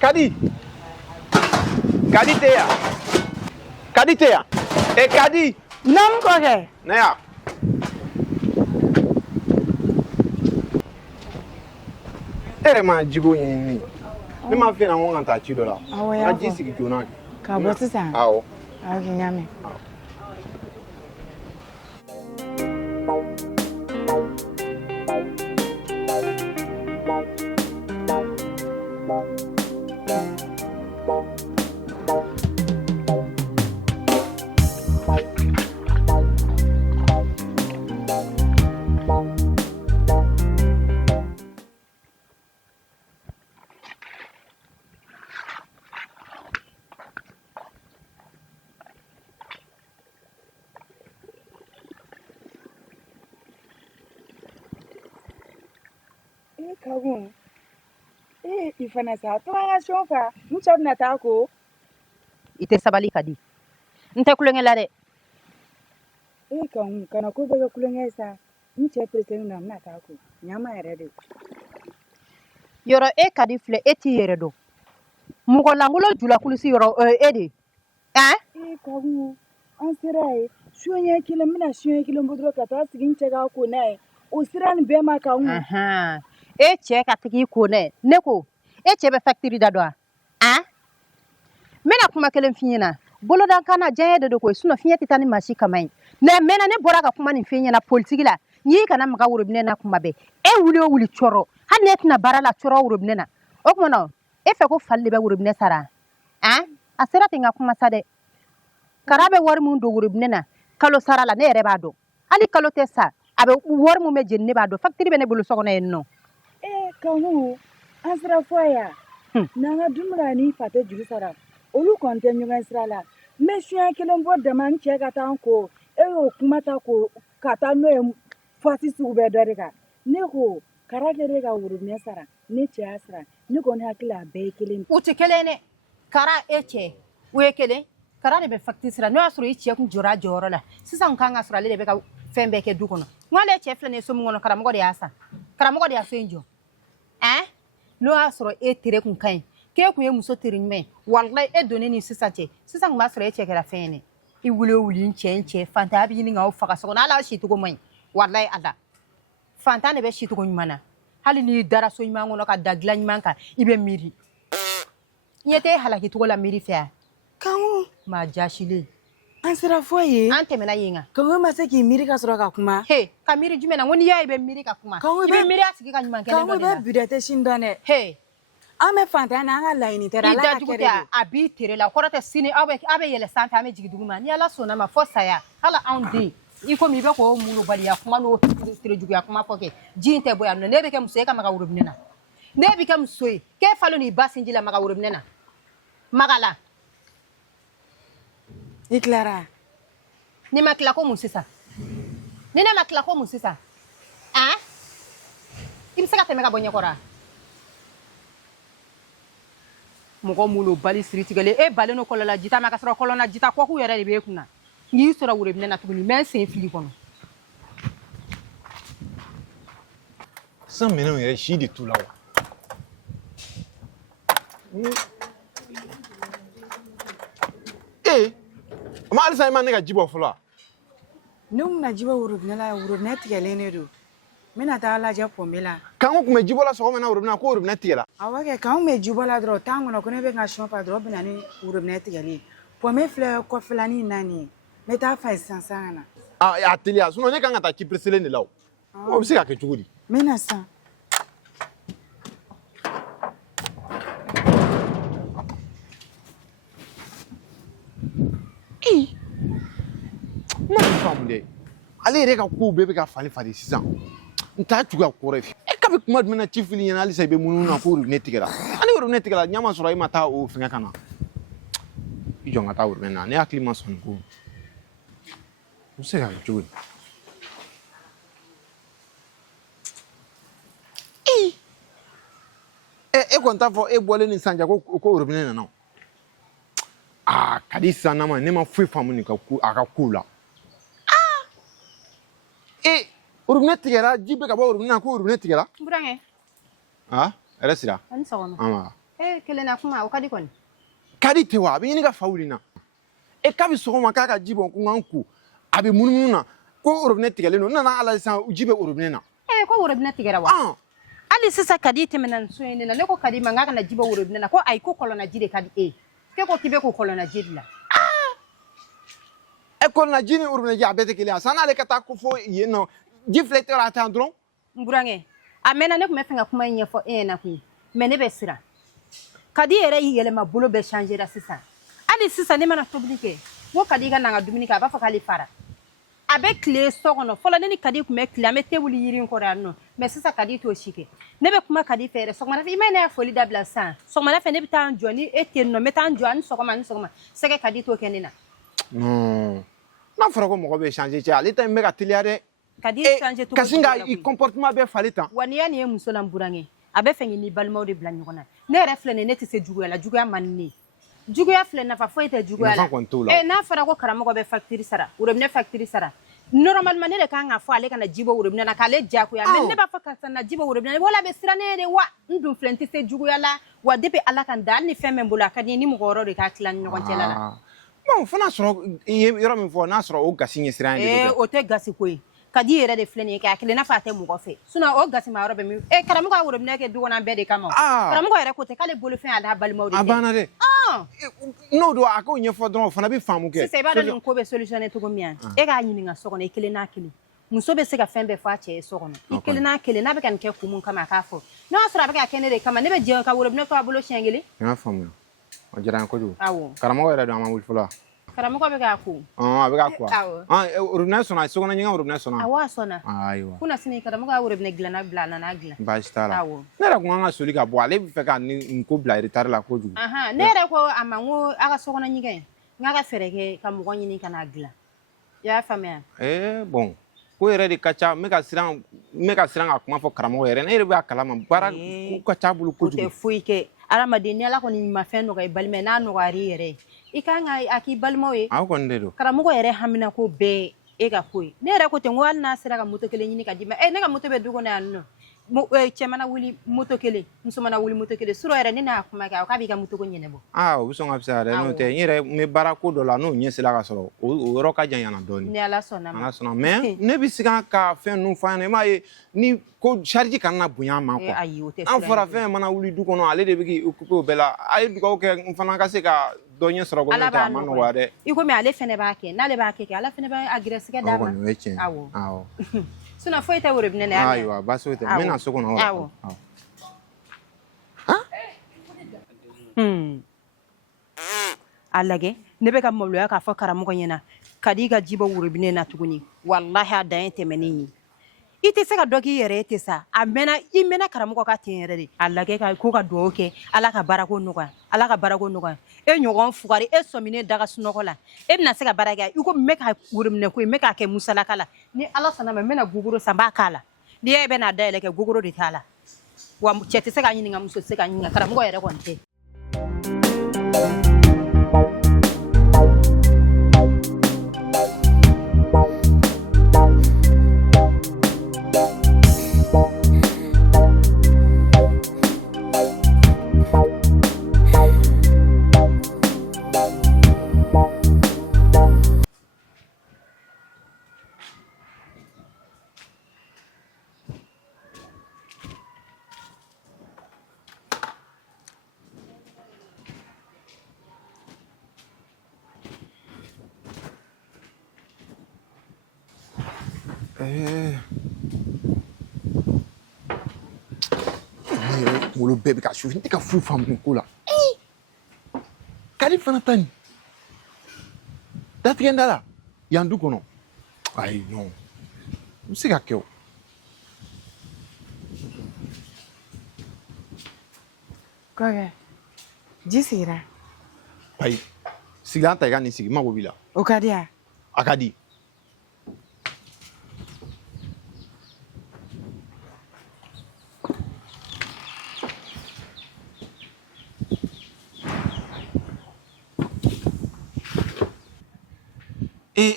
Kadi. Kadi tɛ yan. Kadi tɛ yan. Kadi. Naamu kɔkɛ. Ne ya. E yɛrɛ ma jiko ɲɛɲini. Ne ma fɛn na ko n ka taa ci dɔ la. Awɔ y'a fɔ. N ka ji sigi joona. Ka bɔ sisan. Awɔ. Ok, n y'a mɛn. Kagun. Ifana sa to an ka shofa. Mu cɛ bɛna taa ko. I tɛ sabali ka di. N tɛ kulonkɛ la dɛ. Kagun kana ko bɛɛ kɛ kulonkɛ sa. Mu cɛ preseni na bɛna taa ko. Ɲama yɛrɛ de. Yɔrɔ e ka di filɛ e t'i yɛrɛ dɔn. Mɔgɔ lankolon jula kulusi yɔrɔ e de. Kagun an sera ye. Suɲɛ kelen bɛna suɲɛ kelen bɔ dɔrɔn ka taa sigi n cɛ ka ko n'a ye. O sira nin bɛɛ ma Kagun. E cɛ ka tigi ko ne ko e cɛ bɛ facture da dɔn a n bɛna kuma kelen f'i ɲɛna bolodankan na diɲɛ de don koyi sinon fiɲɛ tɛ taa ni maasi kama ye mais maintenant ne bɔra ka kuma nin f'i ɲɛna politique la n'i kana maga worobinɛ na kuma bɛɛ e wuli o wuli cɔrɔ hali ne tɛna baara la cɔrɔ worobinɛ na o tuma na e fɛ ko fali de bɛ worobinɛ sara a sera ten n ka kuma sa dɛ kara bɛ wari min don worobinɛ na kalo sara la ne yɛrɛ b'a dɔn hali kalo tɛ sa a bɛ wari min bɛ jeni ne b'a dɔn facture bɛ ne bolo so kɔnɔ yen nɔ. Kagun an sera fɔ ya n'an ka dumuni ni fa tɛ juru sara olu kɔni tɛ ɲɔgɔn sira la n bɛ suɲɛ kelen bɔ dama n cɛ ka taa n ko e y'o kuma ta ko ka taa n'o ye fasi sugu bɛɛ dɔ de kan ne ko kara kɛ de ka worobinɛ sara ne cɛ y'a sara ne kɔni hakili a bɛɛ ye kelen. U tɛ kelen dɛ kara e cɛ o ye kelen kara de bɛ facture sara n'o y'a sɔrɔ i cɛ kun jɔra a jɔyɔrɔ la sisan kan ka sɔrɔ ale de bɛ ka fɛn bɛɛ kɛ du kɔnɔ n ale cɛ filɛ nin ye so min kɔnɔ karamɔgɔ de y'a san karamɔgɔ de y'a so in jɔ. N'o y'a sɔrɔ e tere kun ka ɲi k'e kun ye muso tere ɲuman ye walayi e donnen ni sisan cɛ sisan kun b'a sɔrɔ e cɛ kɛra fɛn ye dɛ i wuli o wuli n cɛ fantanya bɛ ɲini k'aw faga so kɔnɔ hali aw sicogo man ɲi walayi ala fantan de bɛ sicogo ɲuman na hali n'i dara so ɲuman kɔnɔ ka da dilan ɲuman kan i bɛ miiri n ɲɛ tɛ e halaki cogo la miiri fɛ yan. Kagun maa jaasilen. an sera fɔ ye. an tɛmɛna yen kan. Kagun ma se k'i miiri ka sɔrɔ ka kuma. Ka miiri jumɛn na n ko n'i y'a ye i bɛ miiri ka kuma. i bɛ miiri a tigi ka ɲuman kɛnɛ dɔ de la. Kagun bɛ bi dɛ tɛ sini dɔn dɛ. An bɛ fantanya na an ka laɲini tɛ dɛ ala y'a kɛ de. a b'i tere la kɔrɔ tɛ sini aw bɛ yɛlɛ sanfɛ an bɛ jigin duguma ni ala sɔnna ma fɔ saya hali anw den i komi i bɛ k'o mulubaliya kuma n'o tere juguya kuma fɔ kɛ ji in tɛ bɔ yan nɔ ne bɛ kɛ muso ye e ka maga worobinɛ na ne bɛ kɛ muso ye k'e falen n'i ba sinji la maga worobinɛ na maga la. i tilara. ni ma tila ko mun sisan ni ne ma tila ko mun sisan i bɛ se ka tɛmɛ ka bɔ ɲɛkɔrɔ wa. mɔgɔ mun bali siri tigɛlen e balen no kɔlɔnla jita ma ka sɔrɔ kɔlɔnna jita kɔkun yɛrɛ de b'e kunna n'i sɔrɔ worobinɛ na tuguni mɛ n sen fili kɔnɔ. Sisan minɛnw yɛrɛ si de t'u la wa. Ma halisa i ma ne ka ji bɔ fɔlɔ wa. Ne kun na ji bɔ worobinɛ la worobinɛ tigɛlen de don n bɛna taa lajɛ pɔnbe la. Kanko kun bɛ ji bɔ la sɔgɔma na worobinɛ ko worobinɛ tigɛla. Awɔ kɛ kanko bɛ ji bɔ la dɔrɔn tan kɔnɔ ko ne bɛ n ka sɔn fa dɔrɔn bɛna ni worobinɛ tigɛli pɔnbe filɛ kɔfɛlanin naani ye n bɛ taa fa ye sisan ka na. A teliya sinon ne kan ka taa ci pereselen de la o. O bɛ se ka kɛ cogo di. n bɛna sisan. Ma faamu dɛ ale yɛrɛ ka kow bɛɛ bɛ ka fali fali sisan n t'a cogoya kɔrɔ fɛ e ka bɛ kuma jumɛn na ci fili ɲɛna halisa i bɛ munumunu na ko worobinɛ tigɛra ani worobinɛ tigɛra ɲa ma sɔrɔ e ma taa o fɛngɛ ka na i jɔ n ka taa worobinɛ na ne hakili ma sɔn nin ko o bɛ se ka kɛ cogo di. E kɔni t'a fɔ e bɔlen ni sisan cɛ ko worobinɛ nana o. Ka di sisan na ma ne ma foyi faamu nin a ka kow la. Worobinɛ tigɛra ji bɛ ka bɔ worobinɛ na ko worobinɛ tigɛra. Burankɛ. Hɛrɛ sira. A ni sɔgɔma. kelen na kuma o kadi kɔni kadi tɛ wa a bɛ ɲini ka fa wuli na k'a bɛ sɔgɔma k'a ka ji bɔn ko n ko a bɛ munumunu na ko robinet tigɛlen don n nana ala sisan ji bɛ robinet na ko robinet tigɛra wa hali sisan kadi tɛmɛna nin so in de la ne ko kadi ma n k'a kana ji bɔ robinet na ko ayi ko kɔlɔnna ji de ka di e ko k'i bɛ ko kɔlɔnna ji de la kɔlɔnna ji ni robinet ji a bɛɛ tɛ kelen ye san n'ale ka taa ko fɔ yen nɔ ji filɛ tɛ a tan dɔrɔn n burankɛ a mɛnna ne tun bɛ fɛ ka kuma in ɲɛfɔ e ɲɛna koyi mais ne bɛ siran kadi yɛrɛ y'i yɛlɛma bolo bɛɛ changera sisan hali sisan ne mana tobili kɛ n ko kadi ka na n ka dumuni kɛ a b'a fɔ k'ale fara a bɛ tile so kɔnɔ fɔlɔ ne ni kadi tun bɛ tile an bɛ tebuli yiri in kɔrɔ yan nɔ mais sisan kadi t'o si kɛ ne bɛ kuma kadi fɛ yɛrɛ sɔgɔmada fɛ i ma ne ye foli dabila sisan sɔgɔmada fɛ ne bɛ taa n jɔ ni e tɛ yen nɔ n bɛ taa n jɔ ani sɔgɔma sɛgɛ kadi t'o kɛ ne na n'a fɔra ko mɔgɔ bɛ changer cɛ ale ta in bɛ ka teliya dɛ kadi changer cogo kasi ka i comportement bɛɛ falen tan wa n'i y'a nin ye muso la n burankɛ a bɛ fɛ k'i ni balimaw de bila ɲɔgɔn na ne yɛrɛ filɛ nin ye ne tɛ se juguya la juguya man di ne ye juguya filɛ nafa foyi tɛ juguya la n'a fɔra ko karamɔgɔ bɛ facture sara robinet facture sara normalement ne de kan ka fɔ ale kana ji bɔ robinet na k'ale diyagoya mais ne b'a fɔ karisa na ji bɔ robinet na wala a bɛ siran ne ye de wa n dun filɛ n tɛ se juguya la wa depuis ala ka n da hali ni fɛn bɛ n bolo a ka di n ye ni mɔgɔ wɛrɛw de k'a tila ni ɲɔgɔn cɛla la bon fo n'a sɔrɔ i ye yɔrɔ min fɔ n'a sɔrɔ o gasi ɲɛsiran ye o tɛ gasi ko ye kadi yɛrɛ de filɛ nin ye kɛ a kelen n'a fɔ a tɛ mɔgɔ fɛ sinon o gasi ma yɔrɔ bɛ min karamɔgɔ ka robinet kɛ du kɔnɔ an bɛɛ de kama karamɔgɔ yɛrɛ ko tɛ k'ale bolofɛn a n'a balimaw de kɛ a banna dɛ n'o don a k'o ɲɛfɔ dɔrɔn o fana bɛ faamu kɛ sisan i b'a dɔn nin ko bɛ solutionner cogo min yan e k'a ɲininka so kɔnɔ i kelen n'a kelen muso bɛ se ka fɛn bɛɛ fɔ a cɛ ye so kɔnɔ i kelen n'a kelen n'a bɛ ka nin kɛ kun mun kama a k'a fɔ n'a y'a sɔrɔ a bɛ ka kɛ ne de kama ne bɛ jɛ ka robinet to a bolo siɲɛ kelen n y'a faamuya o diyara n ye kojugu awɔ karamɔgɔ yɛrɛ don a ma wuli fɔlɔ karamɔgɔ bɛ k'a ko a bɛ k'a ko robinet sɔnna so kɔnɔ ɲɛgɛn robinet sɔnna awɔ a sɔnna ayiwa kuna sini karamɔgɔ ka robinet dilanna bila a nana dilan baasi t'a la awɔ ne yɛrɛ kun kan ka soli ka bɔ ale bɛ fɛ ka nin ko bila retard la kojugu ne yɛrɛ ko a ma n ko a ka so kɔnɔ ɲɛgɛn n k'a ka fɛɛrɛ kɛ ka mɔgɔ ɲini ka n'a dilan i y'a faamuya bon ko yɛrɛ de ka ca n bɛ ka siran ka kuma fɔ karamɔgɔ yɛrɛ ne yɛrɛ b'a kalama baara ko ka ca a bolo kojugu o tɛ foyi kɛ adamaden ni ala kɔni ma fɛn nɔgɔya i balima ye n'a nɔgɔyara i yɛrɛ ye i kan ka a k'i balimaw ye aw kɔni de don karamɔgɔ yɛrɛ hamina ko bɛɛ e ka ko ye ne yɛrɛ ko ten n ko hali n'a sera ka moto kelen ɲini ka d'i ma ne ka moto bɛ du kɔnɔ yan nɔ cɛ mana wuli moto kelen muso mana wuli moto kelen surɔ yɛrɛ ne n'a kuma kɛ k'a b'i ka moto ko ɲɛnabɔ o bɛ sɔn ka fisaya dɛ n'o tɛ n yɛrɛ n bɛ baara ko dɔ la n'o ɲɛ sera ka sɔrɔ o yɔrɔ ka jan yana dɔɔnin ni ala sɔnna ma ala sɔnna mais ne bɛ se ka fɛn ninnu fɔ a ɲɛna i m'a ye ni ko charge kana na bonya a ma quoi ayi o tɛ an fɔra fɛn mana wuli du kɔnɔ ale de bɛ k'i occuper o bɛɛ la a ye dugawu kɛ n fana ka se ka dɔ ɲɛ sɔrɔ ko n'o tɛ a ma nɔgɔya dɛ i komi ale fɛnɛ b'a kɛ n'ale b'a kɛ ala fɛnɛ b'a gɛrɛsɛgɛ d'a ma o ye tiɲɛ awɔ sinon foyi tɛ robinet na ayiwa baasi tɛ n bɛ na so kɔnɔ awɔ a lajɛ ne bɛ ka maloya k'a fɔ karamɔgɔ ɲɛna ka di ka ji bɔ robinet na tuguni walahi a dan ye tɛmɛnen ye i tɛ se ka dɔ k'i yɛrɛ ye ten sa a mɛnna i mɛnna karamɔgɔ ka ten yɛrɛ de a lajɛ ko ka dugawu kɛ ala ka baarako nɔgɔya ala ka baarako nɔgɔya e ɲɔgɔn fugari e sɔminen daga sunɔgɔ la e bɛna se ka baara kɛ i ko n bɛ ka robinet ko in n bɛ k'a kɛ musalaka la ni ala sɔnna ma n bɛna gogoro san n b'a k'a la n'i y'a ye bɛna dayɛlɛ kɛ gogoro de t'a la wa cɛ tɛ se k'a ɲininka muso tɛ se k'a ɲininka karamɔgɔ yɛrɛ kɔni tɛ wolo bɛɛ bɛ ka su n tɛ ka foyi faamu nin ko la kadi fana ta nin datigɛ n da la yan du kɔnɔ ayi non n bɛ se ka kɛ o kɔkɛ ji sigira ayi sigilan ta i ka nin sigi n mago b'i la o ka di ya a ka di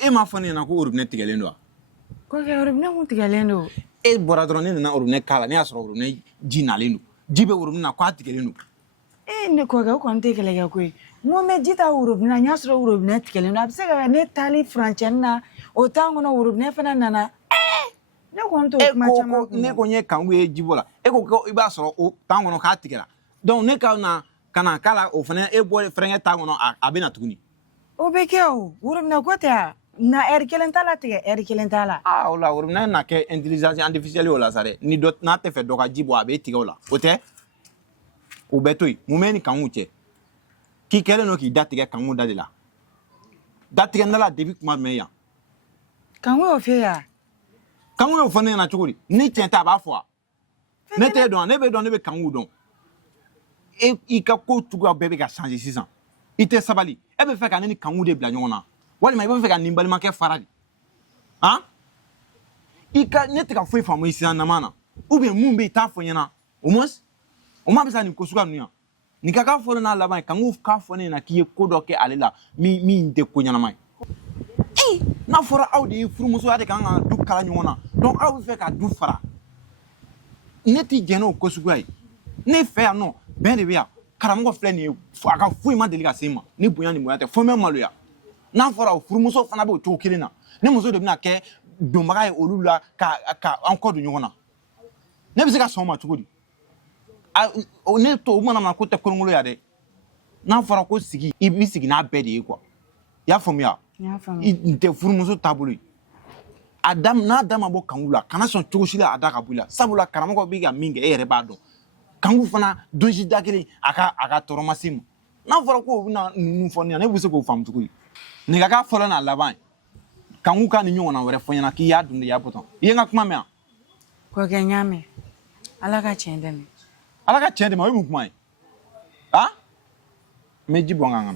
e m'a fɔ ne ɲɛna ko robinet tigɛlen don wa kɔkɛ robinet kun tigɛlen don e bɔra dɔrɔn ne nana robinet k'a la ne y'a sɔrɔ robinet ji nalen don ji bɛ robinet na k'a tigɛlen don ne ko ga ko nte kele ga ko mo me jita Europe na nya soro Europe na tikele na bse ga ne tali France na o tango na Europe ne fana nana ne ko nto kuma chama ne ko nye kan we jibola ko iba soro o tango no ka tikela donc ne ka na kana kala o fana bo frenge tango no abena tuguni o be ke o Europe na ko ta na kelen tala tige kelen tala ola Europe na ke intelligence artificielle wala sare ni dot na te fe doka jibo abe tige wala o te o betoy mumeni kan uche ki kele no ki datige kan mu dadila datige ndala debi kuma meya kan we o fe ya kan we o fane na chukuri ni tienta ba fo ne te don ne be kan wu don e ka ko tugu bebe ka changer 6 ans ite sabali e be fe ka ni kan wu de bla nyona wali ma e be fe ka ni mbali ma ke faradi hein ika ne te ka foi famu isi na mana ou bien mumbe ta fo nyana au moins o ma bisa ni ko suka nuya ni kaka fo na laban kan wu ka fo na ki ko do ke alela mi nte ko nyana mai na fora audi furumuso ade kan du kala nyona donc awu fe ka du fara ne ti jeno ko suka yi ne fe ya no ben de bia karamongo fle ni aka fu ma deli ka sema ni bunya ni moyate fo me maluya na fora furumuso fana be o to kilina ne muso de na ke dombaga e olula ka encore du nyona ne bi se ka soma tukudi ne to mo na ko te kolongulo ya de na fora ko sigi ibi sigi na bedi e kwa ya fo mi ya inte furumuso tabulu adam na adam abo kangula kana son chogoshila adaka bula sabula karamongo biga minge e reba do kangu fana donji dakele aka toromasimu na fora ko na nfoni na buse ko fam tukudi ni kaka fora na laban kangu ka ni nyona were fonya ki ya dunde ya potom yenga kuma me ko ga nyame ala ka chende me we mu kuma ha meji bonga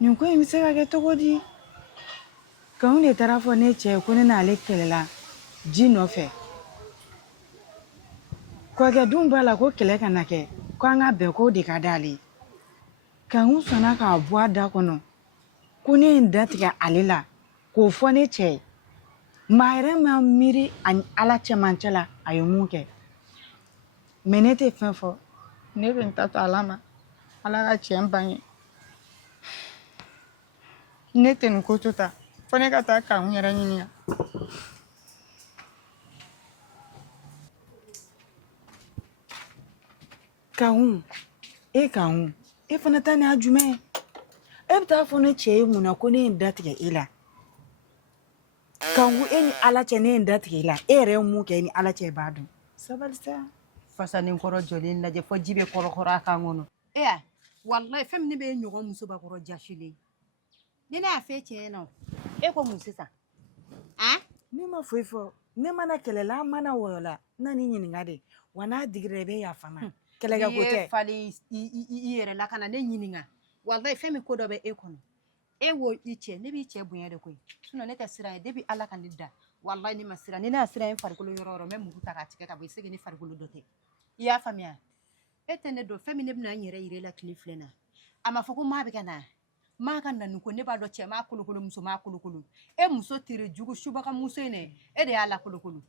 ni ko mi se ga ke to godi kan ne tarafo ne che ko ne na le kelela ji no fe ko ga dum bala ko kele kana ke ko anga be ko de ka dali kan u sona ka bua da kono ko ne ndatiga alela ko fo ne che maire ma miri an ala che manchela ayumu ke menete fenfo ne ben tata alama ala ga che mbanye ne ten ko tuta fone ka ta kan yara nyinya kaun e fana tani ajume e bta fone che mu na ko ne ndatiga ila kangu eni ala che ne ndatiga ila ere mu ke ni ala che badu sabalsa fasa ni koro jolin na je fo jibe koro aka ngono wallahi fem ni be nyogo muso ba koro jashile ni na afe che no e ko musisa ni ma foifo ne mana kelela mana wola na ni nyini ngade wana digrebe ya fama kelega gote fali iyere la kana ne nyininga wallahi femi ko do be e kono e wo iche ne bi iche bunya de ko suno ne ta sira de bi ala kan dida wallahi ni masira ni na sira en farikolo yororo me mu ta ka tike ka bo sege ni farikolo dote ya famia etene do femi ne bina nyere ire la kliflena ama foko ma be kana ma kan nan ko ne ba do che ma kulukulu muso ma kulukulu e muso tire jugu shubaka muso ne e de ala kulukulu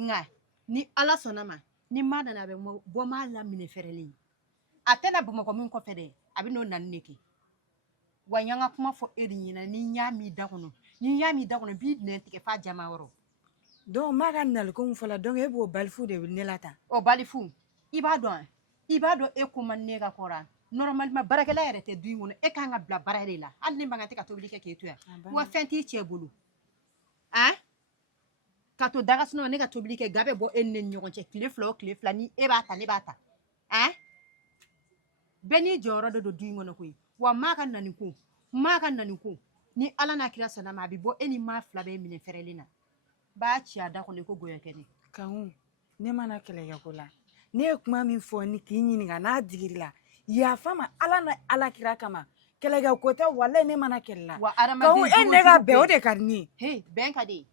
nga ni ala sonama ni ma na be bo ma la mine fereli atena bo ko min ko fede abi no nan neki wanyanga kuma fo eri nyina ni nyami da kono bi ne tike fa jama woro do ma kan nal ko fola donc e bo balfu de nelata o balifu ibado e ko man ne ga kora normalement barakela yere te duy wono e ka nga bla barale la an ni mbanga te ka tobli ke to ya wa fenti chebulu ka to daga sno ne ka tobli ke gabe bo enne nyogon che cliff la ni e bata beni joro do duy wono ko wa maka nani ko ni ala na kira sana ma bi bo eni ma fla be mine ferelina ba chi ada ko ne ko goyo kene kan ne mana kelega kola ne kuma min fo ni kinyi nga na digirila ya fama ala na ala kira kama kelega kota wala ne mana kella kan en ne ga be o de karni ben kadi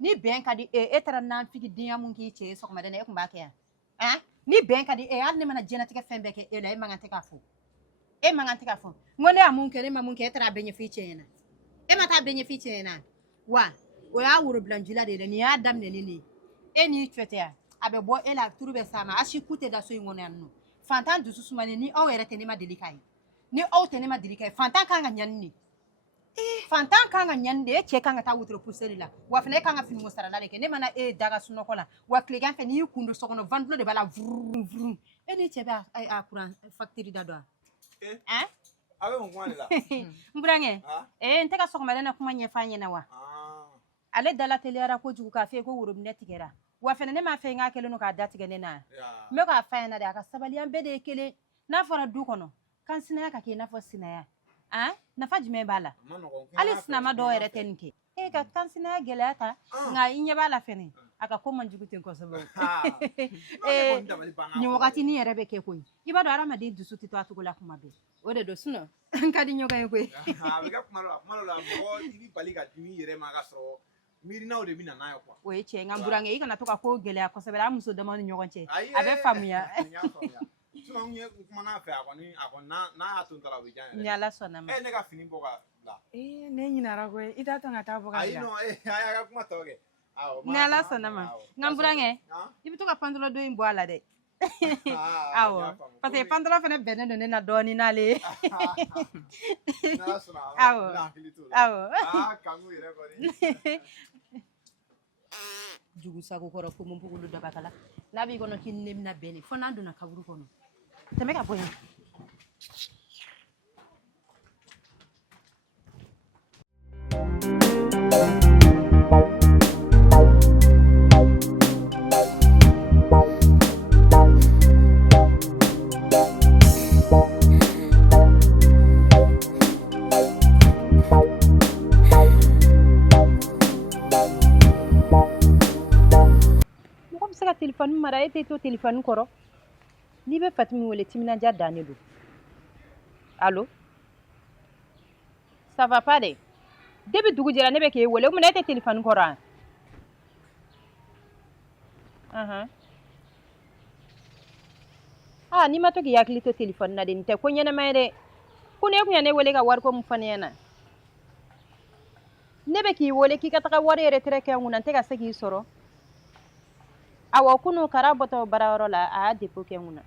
ni ben kadi e tara nan fiki dinya mun ki che so kuma de ne ko ba ke ni ben kadi al ne mana jenati ke fembe ke e la e mangante ka fo ngone amun ke ne mamun ke tara benye fi chena e mata benye fi chena wa o y'a woro bilanjila de ye nin y'a daminɛlen de ye e n'i cɛ tɛ yan a bɛ bɔ e la turu bɛ s'a ma a si ku tɛ da so in kɔnɔ yan nɔ fantan dusu sumalen ni aw yɛrɛ tɛ ne ma deli k'a ye ni aw tɛ ne ma deli k'a ye fantan kan ka ɲani de fantan kan ka ɲani de e cɛ kan ka taa wotoro poussé de la wa fana e kan ka finiko sarala de kɛ ne mana e daga sunɔgɔ la wa tilegan fɛ n'i y'i kun don so kɔnɔ ventilo de b'a la vurun vurun e n'i cɛ bɛ a courant facture da dɔn wa a bɛ mun kuma de la n burankɛ n tɛ ka sɔgɔmada na kuma ɲɛf'a ɲɛna wa ale dala teliyara kojugu k'a fɛ ko worobinɛ tigɛra wa fana ne m'a fɛ n k'a kɛlen don k'a da tigɛ ne na n bɛ k'a f'a ɲɛna de a ka sabali an bɛɛ de ye kelen n'a fɔra du kɔnɔ kansinaya ka kɛ i n'a fɔ sinaya nafa jumɛn b'a la hali sinama dɔw yɛrɛ tɛ nin kɛ e ka kansinaya gɛlɛya ta nka i ɲɛ b'a la fɛnɛ a ka ko man jugu ten kosɛbɛ nin wagati ni yɛrɛ bɛ kɛ koyi i b'a dɔn adamaden dusu tɛ to a cogo la kuma bɛɛ o de don sinɔ n ka di ɲɔgɔn ye koyi a bɛ kɛ kuma dɔ la mɔgɔ i bɛ bali ka dimi yɛrɛ ma ka sɔrɔ miirinaw de bɛ na n'a ye kuwa o ye tiɲɛ nka burankɛ i kana to ka ko gɛlɛya kosɛbɛ an muso dama ni ɲɔgɔn cɛ a bɛ faamuya n ye kumana fɛ a kɔni n'a y'a to n ta la o bɛ diya n yɛrɛ ni ala sɔnna ma ne ka fini bɔ ka bila ne ɲinara koyi i t'a to ka taa bɔ ka ayi bila non a y'a ka kuma tɔ kɛ ni ala sɔnna ma nka burankɛ i bɛ to ka pantalon don in bɔ a la dɛ awɔ parce que pantalon fana bɛnnen don ne na dɔɔnin n'ale ye awɔ kanku yɛrɛ kɔni jugu sago kɔrɔ ko mun bugulu dabakala n'a b'i kɔnɔ k'i ni ne bɛna bɛn de fo n'a donna kaburu kɔnɔ tɛmɛ ka bɔ yan téléphone mara e tɛ to téléphone kɔrɔ n'i bɛ Fatimi wele timinanja dannen don allo ça va pas de depuis dugu jɛra ne bɛ k'e wele o mun na e tɛ téléphone kɔrɔ n'i ma to k'i hakili to téléphone na de nin tɛ ko ɲɛnama ye dɛ ko ne kun ya ne wele ka wari ko mun fɔ ne ɲɛna ne bɛ k'i wele k'i ka taga wari retraite kɛ n kunna n tɛ ka se k'i sɔrɔ awɔ kunu kara bɔtɔ baarayɔrɔ la a y'a dépôt kɛ n kunna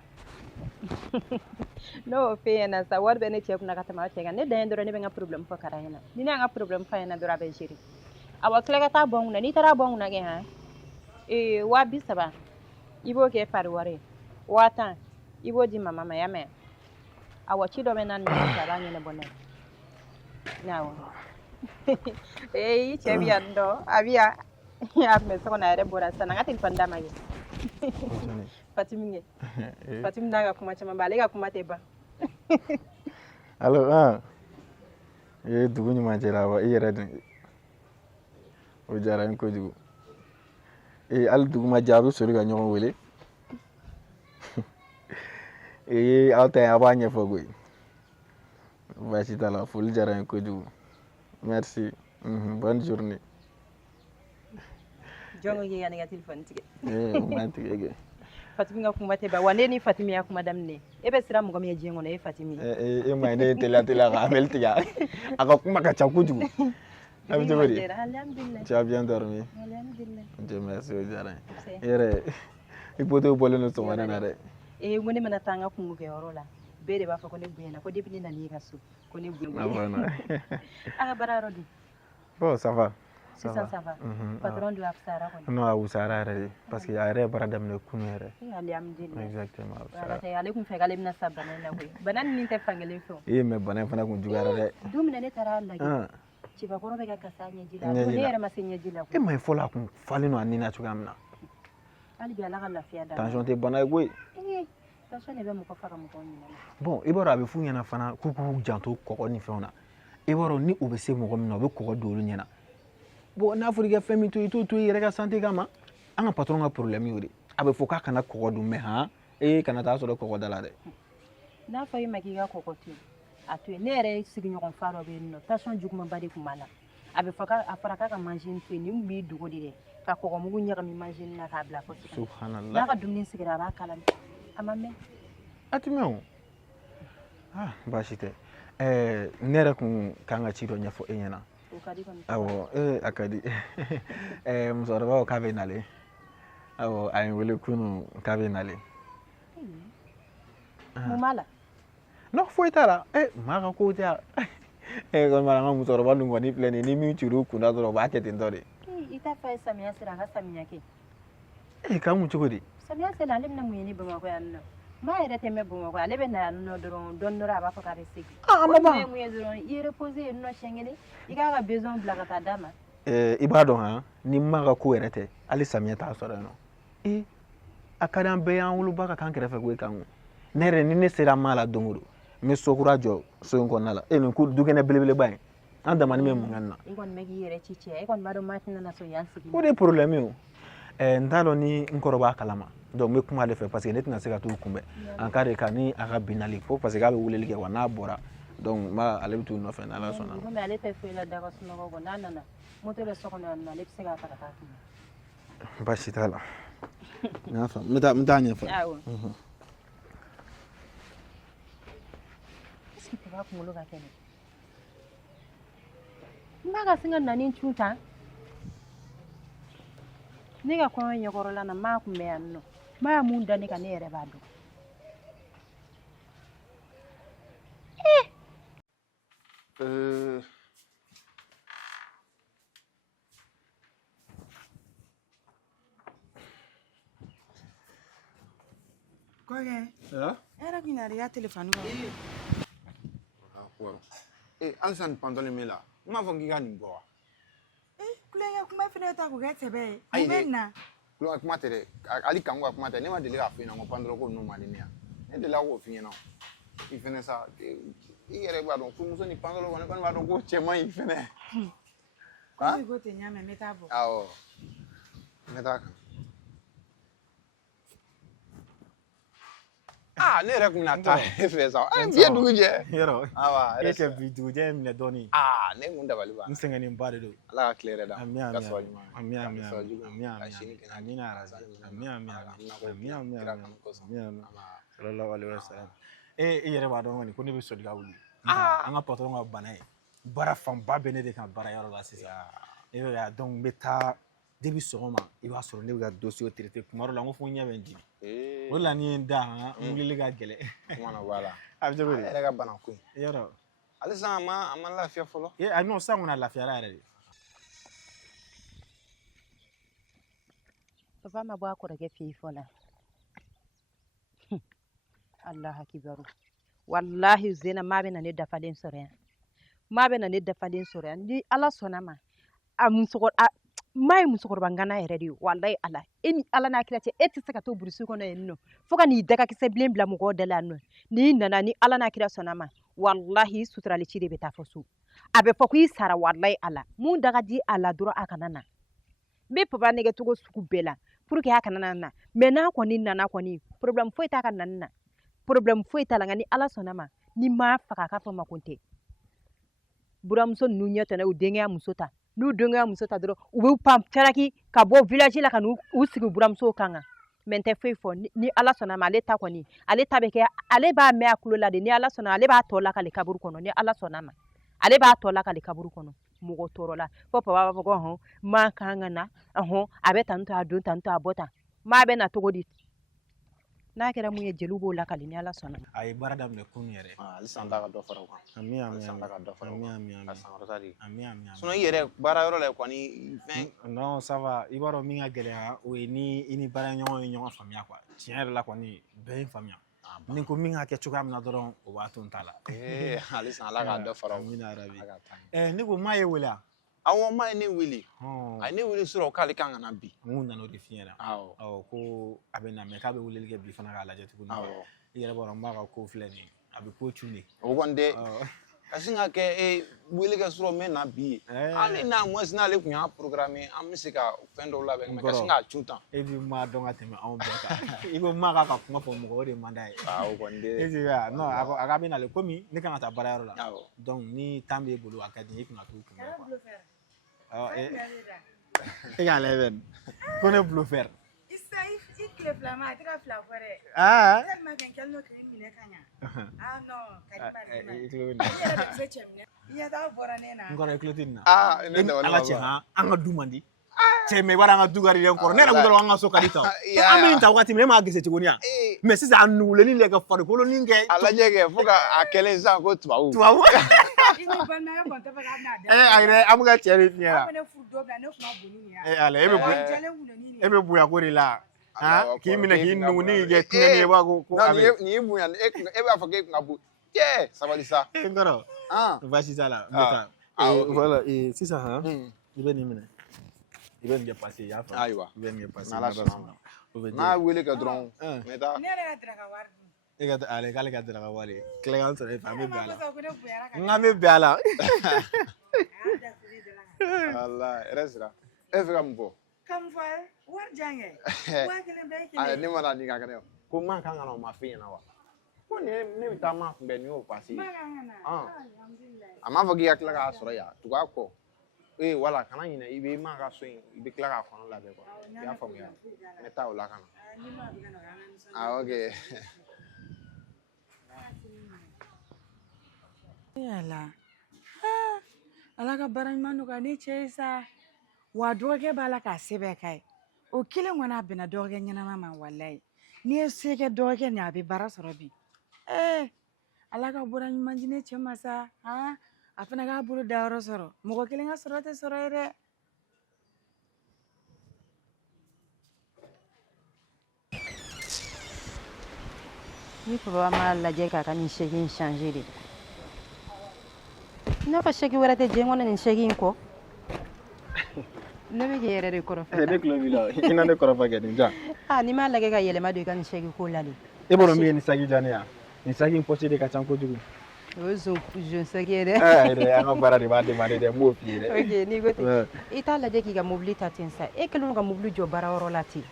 ne y'o f'e ɲɛna sa wari bɛ ne cɛ kunna ka tɛmɛ aw cɛ kan ne dan ye dɔrɔn ne bɛ n ka problème fɔ kara ɲɛna ni ne y'an ka problème fɔ a ɲɛna dɔrɔn a bɛ gérer awɔ tila ka taa bɔ n kunna n'i taara bɔ n kunna kɛ 230 i b'o kɛ pari wari ye 10 i b'o di mama ma y'a mɛn awɔ ci dɔ bɛ na ni ɲɔgɔn cɛ a b'a ɲɛnabɔ n'a ye awɔ i cɛ bɛ yan dɔn a bɛ yan a tun bɛ so kɔnɔ a yɛrɛ bɔra sisan n ka téléphone d'a ma kɛ Fatimi kɛ Fatimi n'a ka kuma caman ba ale ka kuma tɛ ban allo i ye dugu ɲuman cɛla wa i yɛrɛ dun o diyara n kojugu hali dugu ma jɛ a bɛ soli ka ɲɔgɔn wele aw ta yen a b'a ɲɛfɔ koyi baasi t'a la foli diyara n kojugu merci bonne journée jɔn ko ne ka téléphone tigɛ o ma tigɛ kɛ Fatimi ka kuma tɛ ban wa ne ni Fatimi ya kuma daminɛ e bɛ siran mɔgɔ min ye diɲɛ kɔnɔ e Fatimi e ma ye ne ye teliya ka appel tigɛ a ka kuma ka ca kojugu a bɛ cogo di tu as bien dormi Dieu merci o diyara n ye e yɛrɛ i poteau bɔlen don sɔgɔmada na dɛ ko ne mana taa n ka kungo kɛyɔrɔ la bɛɛ de b'a fɔ ko ne bonyana ko depuis ne nan'i ka so ko ne bonyana a ka baara yɔrɔ dun bon ça va sisan ça va patron dun a fisayara kɔni non a wusayara yɛrɛ de parce que a yɛrɛ ye baara daminɛ kunu yɛrɛ alhamdulilah exactement a wusayara ale tun fɛ k'ale bɛna sa bana in na koyi bana nin tɛ fankelen fɛ mais bana in fana kun juguyara dɛ don min na ne taara lajɛ cibakɔrɔ bɛ ka kasa ɲɛji la ne yɛrɛ ma se ɲɛji la e ma ye fɔlɔ a kun falen don a nin na cogoya min na hali bi ala ka lafiya da tension tɛ bana ye koyi tension de bɛ mɔgɔ faga mɔgɔ minɛ bon i b'a dɔn a bɛ f'u ɲɛna fana k'u k'u janto kɔgɔ ni fɛnw na i b'a dɔn ni o bɛ se mɔgɔ min na o bɛ kɔgɔ don olu ɲɛna bon n'a fɔra i ka fɛn min to i t'o to i yɛrɛ ka santé kama an ka patron ka problème y'o de a bɛ fɔ k'a kana kɔgɔ dun mais kana taa sɔrɔ kɔgɔ da la dɛ n'a fɔ i ma k'i ka kɔgɔ to yen a to yen ne yɛrɛ sigiɲɔgɔn fa dɔ bɛ yen nɔ tension jugumanba de tun b'a la a bɛ fɔ a fɔra k'a ka mansin to yen nin b'i dogo de dɛ ka kɔgɔmugu ɲagami mansin na k'a bila kɔsɛbɛ subhanallah n'a ka dumuni sigira a b'a kala a ma mɛn a ti mɛn o baasi tɛ ne yɛrɛ kun kan ka ci dɔ ɲɛfɔ e ɲɛna O ka di kɔni. Awɔ a ka di musokɔrɔba ko k'a bɛ nalen awɔ a ye n wele kunun k'a bɛ nalen Mun b'a la? non foyi t'a la maa ka ko tɛ kɔni b'a la an ka musokɔrɔba ninnu kɔni filɛ nin ye ni min cir'u kunna dɔrɔn u b'a kɛ ten tɔ de I t'a fɔ a ye samiya sera a ka samiya kɛ. k'an mun cogo di Samiya sera ale bɛna mun ye ni Bamakɔ yan nɔ? Maa yɛrɛ tɛ mɛn Bamakɔ ale bɛ na yan nɔ dɔrɔn dɔɔni dɔrɔn a b'a fɔ k'a bɛ segin. an O ma tuma ban ye mun ye dɔrɔn i reposer yen nɔ siɲɛ kelen i k'a ka besoin bila ka taa d'a ma. i b'a dɔn han ni maa ka ko yɛrɛ tɛ hali samiya t'a sɔrɔ yen nɔ a ka di an bɛɛ y'an woloba ka k'an kɛrɛfɛ koyi kan ne yɛrɛ ni ne sera maa la don o don n bɛ so kura jɔ so in kɔnɔna la nin ko dukɛnɛ belebeleba in an damani bɛ mun kɛ nin na I kɔni bɛ k'i yɛrɛ ci cɛ i kɔni b'a dɔn maa tɛna na sɔn yan sigi. o de ye problème ye o n t'a dɔn ni n kɔrɔ b'a kalama donc n bɛ kuma ale fɛ parce que ne tɛna se ka t'u kunbɛn an ka de ka ni a ka binali fo parce que k'a bɛ weleli kɛ wa n'a bɔra donc ale bɛ t'u nɔfɛ n'ala sɔnna Komi ale tɛ foyi la da ka sunɔgɔ kɔ n'a nana moto bɛ so kɔnɔ yan nɔ ale bɛ se k'a ta ka taa kunbɛn. baasi t'a la n y'a faamu n t'a ɲɛfɔ Awɔ. Est-ce que papa kunkolo ka kɛnɛ? N b'a ka sin ka na ni cun tan ne ka kɔɲɔ ɲɛkɔrɔla na n m'a kunbɛn yan nɔ n m'a mun da ne kan ne yɛrɛ b'a dɔn. Kɔkɛ, era kun na i ka téléphone kɔnɔ. halisa nin pantalon min la n m'a fɔ k'i ka nin bɔ wa Kulonkɛ kuma fɛnɛ ta k'o kɛ sɛbɛ ye. Ayi Mun bɛ dɛ. na? kulonkɛ kuma tɛ dɛ hali kanko ka kuma tɛ ne ma deli k'a f'i ɲɛna ko pantalon ko ninnu man di ne ye ne delila k'o f'i ɲɛna i fɛnɛ sa i yɛrɛ b'a dɔn furumuso ni pantalon kɔni b'a dɔn ko cɛ man ɲi fɛnɛ Ko ko tɛ ɲa mɛ n bɛ taa bɔ. awɔ n bɛ taa kan ne yɛrɛ kun bɛna taa e fɛ sa bi ye dugu jɛ yɔrɔ awa e tɛ bi dugujɛ in minɛ dɔɔnin ne kun dabali banna n sɛgɛnnen ba de don ala ka tile yɛrɛ da ami ka ami sɔrɔ ɲuman ami ami ka sɔrɔ jugu ami ka sini ami kɛnɛ ami na arazi ami ami ami ami kira kanu kosɔn ami ami sallallahu alaihi wasallam e yɛrɛ b'a dɔn kɔni ko ne bɛ sɔli ka wuli an ka patron ka bana ye baara fanba bɛ ne de kan baara yɔrɔ la sisan e bɛ ka donc n bɛ taa depuis sɔgɔma i b'a sɔrɔ ne bɛ ka dossier traiter tuma dɔw la n ko fo n ɲɛ bɛ n dimi o de la ni ye n da n wulili ka gɛlɛn kuma na bɔ a la a bɛ cogo a di yɛrɛ ka bana ko in yɔrɔ halisa a ma lafiya fɔlɔ a non sisan kɔni a lafiyara yɛrɛ de Papa ma bɔ a kɔrɔkɛ fɛ yen fɔlɔ Allahu akibaru wallahi Zena maa bɛ na ne dafalen sɔrɔ yan maa bɛ na ne dafalen sɔrɔ yan ni Ala sɔnna ma maa ye musokɔrɔba ngana yɛrɛ de ye wallahi Ala e ni Ala n'a kira cɛ e tɛ se ka to burusi kɔnɔ yen nɔ fo ka n'i dagakisɛ bilen bila mɔgɔw da la yan nɔ n'i nana ni Ala n'a kira sɔnna ma wallahi i suturali ci de bɛ taa fɔ so a bɛ fɔ ko i sara wallahi Ala mun daga di a la dɔrɔn a kana na n bɛ papa nɛgɛ cogo sugu bɛɛ la pour que a kana na mais n'a kɔni nana kɔni problème foyi t'a ka nani na problème foyi t'a la nka ni Ala sɔnna ma ni m'a faga k'a fɔ ma ko n tɛ buramuso ninnu ɲɛ tɛnɛ u denkɛya muso ta n'u denkɛya muso ta dɔrɔn u b'u pan caraki ka bɔ village la ka n'u sigi buramusow kan kan mais n tɛ foyi fɔ ni Ala sɔnna ma ale ta kɔni ale ta bɛ kɛ ale b'a mɛn a tulo la de ni Ala sɔnna ale b'a tɔ lakale kaburu kɔnɔ ni Ala sɔnna ma ale b'a tɔ lakale kaburu kɔnɔ mɔgɔ tɔɔrɔ la fo papa b'a fɔ ko hɔn maa kan ka na a bɛ tan to a don tan to a bɔ tan maa bɛ na cogo di n'a kɛra mun ye jeliw b'o lakale ni Ala sɔnna ma a ye baara daminɛ kunun yɛrɛ halisa an t'a ka dɔ fara o kan ami ami halisa an t'a ka dɔ fara o ami kan ami ka sankɔrɔta de ami ami sinon i yɛrɛ baara yɔrɔ la kɔni fɛn non ça va i b'a dɔn min ka gɛlɛya o ye ni i ni baaraɲɔgɔn ye ɲɔgɔn faamuya quoi tiɲɛ yɛrɛ la kɔni bɛɛ ye n faamuya ni ko min ka kɛ cogoya min na dɔrɔn o b'a to n t'a la halisa ala ka dɔ fara o kan amina rabi ala ka taa ne ko maa ye wele a awɔ maa ye ne wele hɔn a ye ne wele sɔrɔ k'ale kan ka na bi n kun nana o de f'i ɲɛna awɔ ko a bɛ na mɛ k'a bɛ weleli kɛ bi fana k'a lajɛ tuguni awɔ i yɛrɛ b'a dɔn n b'a ka ko filɛ nin ye a bɛ ko cun de o kɔni tɛ ka sin ka kɛ wele kɛ sɔrɔ n bɛ na bi ye hali n'a moins n'ale kun y'a programme an bɛ se ka fɛn dɔw labɛn mɛ ka sin k'a cun tan e bi maa dɔn ka tɛmɛ anw bɛɛ kan i ko maa k'a ka kuma fɔ mɔgɔ o de man d'a ye o kɔni tɛ e ti ya non a k'a bɛ nalen komi ne kan ka taa baarayɔrɔ la awɔ donc ni temps b'e bolo a ka di i kun ka t'u kunbɛn quoi e k'a lajɛ ko ne bolo fɛrɛ tile fila ma a tɛ ka fila fɔ dɛ. Ah. Tellement que n kɛlen don k'i minɛ ka ɲa. Ah non ka di Mali ma. I tulo bɛ I yɛrɛ de bɛ cɛ minɛ. I ɲɛ t'a bɔra ne na. n kɔrɔ i tulo tɛ nin na ne dabali ala ma cɛ ban. han an ka du man di cɛ mɛ i b'a dɔn an ka du ka di den kɔrɔ ne yɛrɛ ko dɔrɔn an ka so ka di tan Ya, an bɛ ya. nin ta waati min e m'a gese tuguni yan Eh. mɛ sisan a nugulenni de ka farikolo ni kɛ A lajɛ kɛ fo ka a kɛlen sisan ko tubabu. tubabu I ni balimaya kɔni tɛ fɛ k'a bɛna dɛ. ayi dɛ an bɛ ka cɛ de fiɲɛ Aw la bɛ ne furu don bila ne kun ma boli nin ya. ala e bɛ Wa bonya jɛlen kun don ni nin e ye. bɛ bonya ko de la han Allahu k'i akbar, minɛ k'e k'i bɛna nugu ni bonya. k'i kɛ tuŋɛni ye i b'a ko a Non, bɛ nin ye bonya e b'a fɔ k'e kun ka bon. Cɛ sabali sa. n kɔrɔ Ah. baasi t'a la n bɛ Ah. taa Ah, ok. voilà sisan han Mm. i bɛ nin minɛ i bɛ nin kɛ pase i y'a faamu Ayiwa. i bɛ nin kɛ pase N'Ala sɔnna. o bɛ N'a diya wele kɛ dɔrɔn Ah. n bɛ taa. Ne yɛrɛ ka daraka wari dun. e ka ale k'ale ka daraka wari tilegan sɔrɔ e fɛ an bɛ bɛn a la Ko ne bonyara ka. n k'an bɛ bɛn a la A y'a da fili de la. Walahi, hɛrɛ sira. E bɛ fɛ ka mun fɔ? Ka mun fɔ a ye? Wari jan kɛ. 1000 bɛɛ ye Ayi, kelen. ne ma nin ka kɛnɛ. Ko man kan ka na o ma f'i ɲɛna wa? Ko ne bɛ taa maa kunbɛn ni y'o pasi. Ma kan ka na. Ah. Alhamdulillah. A m'a fɔ k'i ka tila k'a sɔrɔ yan tugu a kɔ wala kana ɲinɛ i bɛ maa ka so in i bɛ tila k'a kɔnɔ labɛn quoi i y'a faamuya n bɛ taa o la ka na Ni ma bɛ ka na an ka nisɔndiya. ah ok Yala. Ala ka baara ɲuman nɔgɔya ne cɛ ye sa. Wa dɔgɔkɛ b'a la k'a sɛbɛn ka ye. O kelen kɔni a bɛnna dɔgɔkɛ ɲɛnama ma walayi. N'i ye se kɛ dɔgɔkɛ nin a bɛ baara sɔrɔ bi. Ala ka baara ɲuman di ne cɛ ma sa. A fana k'a bolo da yɔrɔ sɔrɔ. Mɔgɔ kelen ka sɔrɔ tɛ sɔrɔ ye dɛ. Ni papa m'a lajɛ k'a ka nin sɛki in changer de. I n'a fɔ sɛki wɛrɛ tɛ diɲɛ kɔnɔ nin sɛki in kɔ. Ne bɛ k'i yɛrɛ de kɔrɔfɔ. ne tulo b'i la i na ne kɔrɔfɔ kɛ nin ja N'i m'a lajɛ ka yɛlɛma don i ka nin sɛki ko la de. e b'a dɔn min ye nin saki diya ne yan nin saki in pɔsi de ka ca kojugu O ye zon sɛki ye dɛ. yɛrɛ an ka baara de b'a demandé dɛ n b'o f'i ye dɛ Ok, n'i ko ten. I t'a lajɛ k'i ka mobili ta ten sa. E kɛlen don ka mobili jɔ baara yɔrɔ la ten.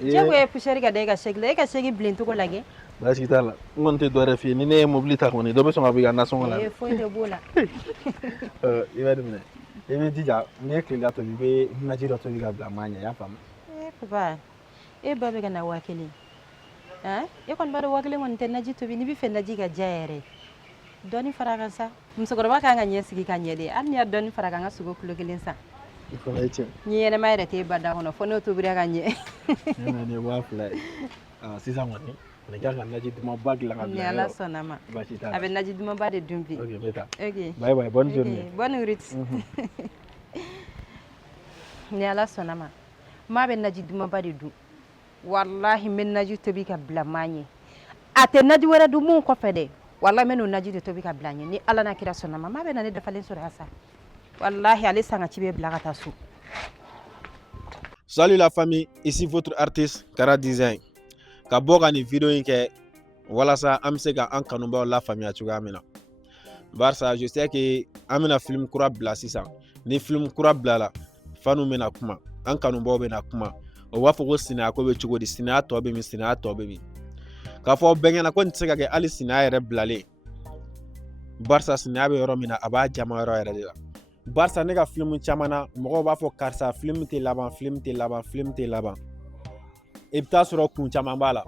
Diyago ye poussière ka da e ka sɛki la. E ka sɛki bilen cogo lajɛ. baasi t'a la n kɔni tɛ dɔ wɛrɛ f'i ye ni ne ye mobili ta kɔni dɔ bɛ sɔn ka bɔ i ka nasɔngɔ la Foyi tɛ b'o la. i bɛ nin minɛ i bɛ jija n'i ye tilela tobi i bɛ naji dɔ tobi ka bila n m'a ɲɛ i y'a faamu Papa, e ba bɛ ka na 1000. E kɔni b'a dɔn 1000 kɔni tɛ naji tobi n'i bɛ fɛ naji ka diya yɛrɛ. Dɔɔni fara a kan sa. Musokɔrɔba kan ka ɲɛ sigi ka ɲɛ de. Hali n'i y'a dɔɔni fara a kan n ka sogo kilo 1 san. i fana ye tiɲɛ Ɲɛ ɲɛnɛma yɛrɛ t'e ba da kɔnɔ fo n'o tobira ka ɲɛ. ne nana ye 2000 ye sisan kɔni ne kan ka naji dumanba dilan ka Ni bila Ala yɔrɔ sɔnna ma. baasi t'a A la bɛ naji dumanba de dun bi. ok n bɛ taa Ok. bye bye bonne journée Ok, bonne route. Ni Ala sɔnna ma. Maa bɛ naji dumanba de dun. Walahi n bɛ naji tobi ka bila maa ɲɛ. A tɛ naji wɛrɛ dun mun kɔfɛ dɛ. Walahi n bɛ n'o naji de tobi ka bila ɲɛ. Ni Ala n'a kira sɔnna ma, maa bɛ na ne dafalen sɔrɔ yan sa. Walahi ale sanga ci bɛ bila ka taa so. Salut la famille, ici votre artiste Kara Design. Ka bɔ ka nin vidéo in kɛ walasa an bɛ se ka an kanubaw lafaamuya cogoya min na. Barisa je sais que an bɛna film kura bila sisan. Ni film kura bilala, fanu bɛna kuma, an kanubaw bɛna kuma. O b'a fɔ ko sinaya ko bɛ cogo di? Sinaya tɔ bɛ min? Sinaya tɔ bɛ min? K'a fɔ bɛɛ ɲɛna ko nin tɛ se ka kɛ hali sinaya yɛrɛ bilalen. Barisa sinaya bɛ yɔrɔ min na a b'a jama yɔrɔ yɛrɛ de la. Barisa ne ka film caman na mɔgɔw b'a fɔ karisa film tɛ laban film tɛ laban film tɛ laban i bɛ taa sɔrɔ kun caman b'a la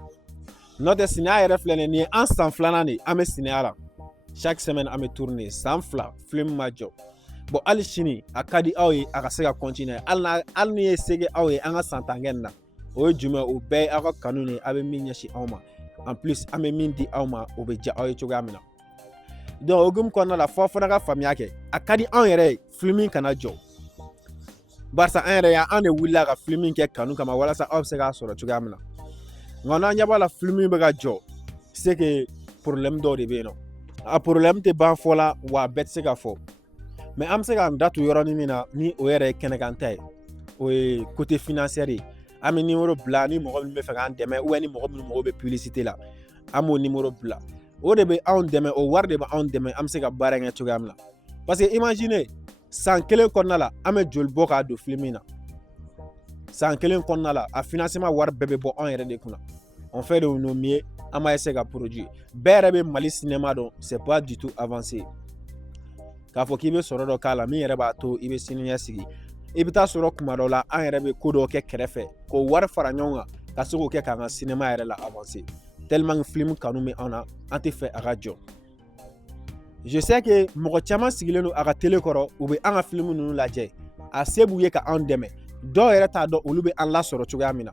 n'o tɛ sinaya yɛrɛ filɛ nin ye an san 2nan de an bɛ sinaya la chaque semaine an bɛ tourner san 2 film ma jɔ bon hali sini a ka di aw ye a ka se ka continuer hali ni ye se kɛ aw ye an ka san 10 kɛ nin na o ye jumɛn o bɛɛ ye aw ka kanu de ye aw bɛ min ɲɛsin aw ma en plus an bɛ min di aw ma o bɛ diya aw ye cogoya min na. Donc o hukumu kɔnɔna la fɔ fana ka faamuya kɛ a ka di anw yɛrɛ ye film in kana jɔ barisa an yɛrɛ an de wulila ka film in kɛ kanu kama walasa aw bɛ se k'a sɔrɔ cogoya min na nka n'an ɲɛ b'a la film in bɛ ka jɔ c'est que problème dɔw de bɛ yen nɔ a problème tɛ ban fɔ la wa a bɛɛ tɛ se ka fɔ mais an bɛ se k'an da tu yɔrɔnin min na ni o yɛrɛ ye kɛnɛkan ta ye o ye côté financier ye an bɛ numéro bila ni mɔgɔ min bɛ fɛ k'an dɛmɛ ou bien ni mɔgɔ min mago bɛ publicité la an b'o numéro bila. O de bɛ anw dɛmɛ o wari de bɛ anw dɛmɛ an bɛ se ka baara kɛ cogoya min na parce que imagine san 1 kɔnɔna la an bɛ joli bɔ k'a don film in na san 1 kɔnɔna la a financement wari bɛɛ bɛ bɔ anw yɛrɛ de kunna on fait de nos mieux an b'a essayer ka produire bɛɛ yɛrɛ bɛ Mali cinéma dɔn c'est pas du tout avancé k'a fɔ k'i bɛ sɔrɔ dɔ k'a la min yɛrɛ b'a to i bɛ sini ɲɛsigi i bɛ taa sɔrɔ kuma dɔw la an yɛrɛ bɛ ko dɔw kɛ kɛrɛfɛ k'o wari fara ɲɔgɔn kan ka se k'o kɛ k'an ka cinéma yɛrɛ la avancer tellement que film kanu bɛ an na an tɛ fɛ a ka jɔ. Je sais que mɔgɔ caman sigilen don a ka télé kɔrɔ u bɛ an ka film ninnu lajɛ a se b'u ye ka an dɛmɛ dɔw yɛrɛ t'a dɔn olu bɛ an lasɔrɔ cogoya min na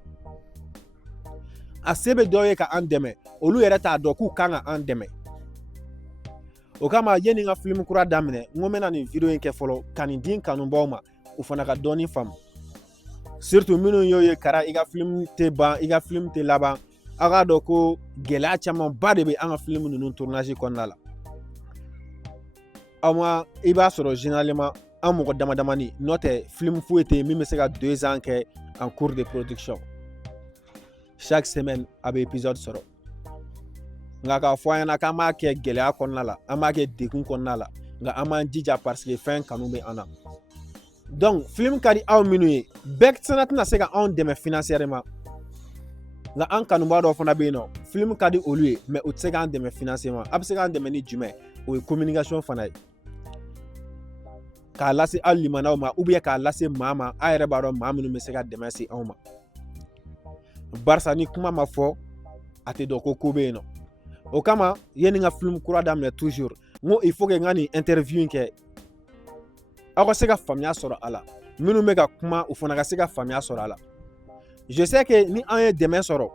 a se bɛ dɔw ye ka an dɛmɛ olu yɛrɛ t'a dɔn k'u kan ka an dɛmɛ o kama yanni n ka film kura daminɛ n ko n bɛna nin video in kɛ fɔlɔ ka nin di n kanubaw ma u fana ka dɔɔni faamu surtout minnu y'o ye kara i ka film tɛ ban i ka film tɛ laban a k'a dɔn ko gɛlɛya camanba de bɛ an ka film ninnu tournage kɔnɔna la aw ma i b'a sɔrɔ généralement an mɔgɔ damadamani n'o tɛ film foyi tɛ yen min bɛ se ka 2 ans kɛ en cours de production chaque semaine a bɛ épisode sɔrɔ nka k'a fɔ an ɲɛna k'an b'a kɛ gɛlɛya kɔnɔna la an b'a kɛ degun kɔnɔna la nka an b'an jija parce que fɛn kanu bɛ an na donc film ka di aw minnu ye bɛɛ fana tɛna se ka anw dɛmɛ financièrement nka an kanubaa dɔw fana bɛ yen nɔ film ka di olu ye mais u tɛ se k'an dɛmɛ financièrement a bɛ se k'an dɛmɛ ni jumɛn o ye communication fana ye k'a lase aw limanaw ma ou bien k'a lase maa ma a yɛrɛ b'a dɔn maa minnu bɛ se ka dɛmɛ se anw ma barisa ni kuma ma fɔ a tɛ dɔn ko bɛ yen nɔ o kama yanni n ka film kura daminɛ toujours n ko il faut que n ka nin interview in kɛ aw ka se ka faamuya sɔrɔ a la minnu bɛ ka kuma u fana ka se ka faamuya sɔrɔ a la je sais que ni an ye dɛmɛ sɔrɔ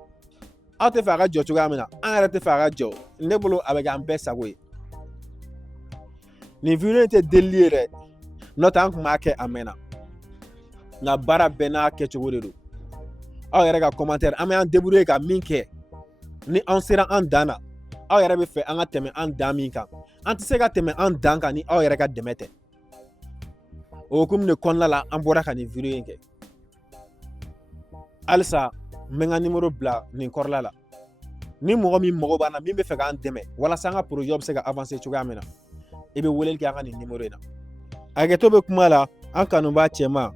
aw tɛ fɛ a ka jɔ cogoya min na an yɛrɛ tɛ fɛ a ka jɔ ne bolo a bɛ kɛ an bɛɛ sago ye nin video in tɛ delili ye dɛ n'o tɛ an tun b'a kɛ a mɛnna nka baara bɛɛ n'a kɛcogo de don aw yɛrɛ ka commentaire an bɛ an débrouiller ka min kɛ ni an sera an dan na aw yɛrɛ bɛ fɛ an ka tɛmɛ an dan min kan an tɛ se ka tɛmɛ an dan kan ni aw yɛrɛ ka dɛmɛ tɛ o hukumu de kɔnɔna la an bɔra ka nin video in kɛ halisa n bɛ n ka numéro bila nin kɔrɔla la ni mɔgɔ min mago b'an na min bɛ fɛ k'an dɛmɛ walasa an ka projet bɛ se ka avancer cogoya min na i bɛ weleli kɛ an ka nin numéro in na hakɛto bɛ kuma la an kanubaa cɛman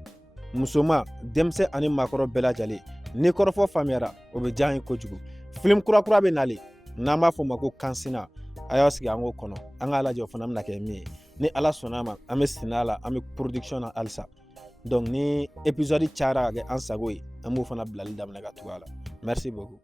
musoman denmisɛn ani maakɔrɔ bɛɛ lajɛlen ni kɔrɔfɔ faamuyara o bɛ diya an ye kojugu film kura bɛ nalen n'an b'a fɔ o ma ko kansina a y'aw sigi an k'o kɔnɔ an k'a lajɛ o fana bɛna kɛ min ye ni ala sɔnna a ma an bɛ sɛnɛ a la an bɛ production na halisa donc ni épisode cayara ka kɛ an sago ye an b'o fana bilali daminɛ ka tugu a la merci beaucoup